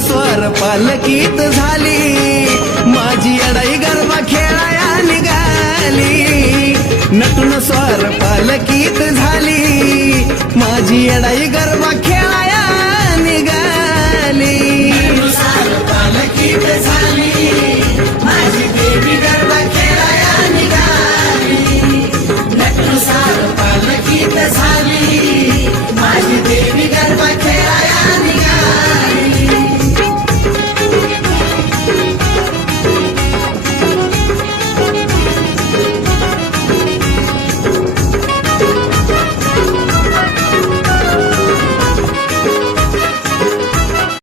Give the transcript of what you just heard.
स्वार पालकीत झाली, माझी अडाई गरबा खेळाया निघाली. नटून स्वार पालकीत झाली, माझी अडाई गरबा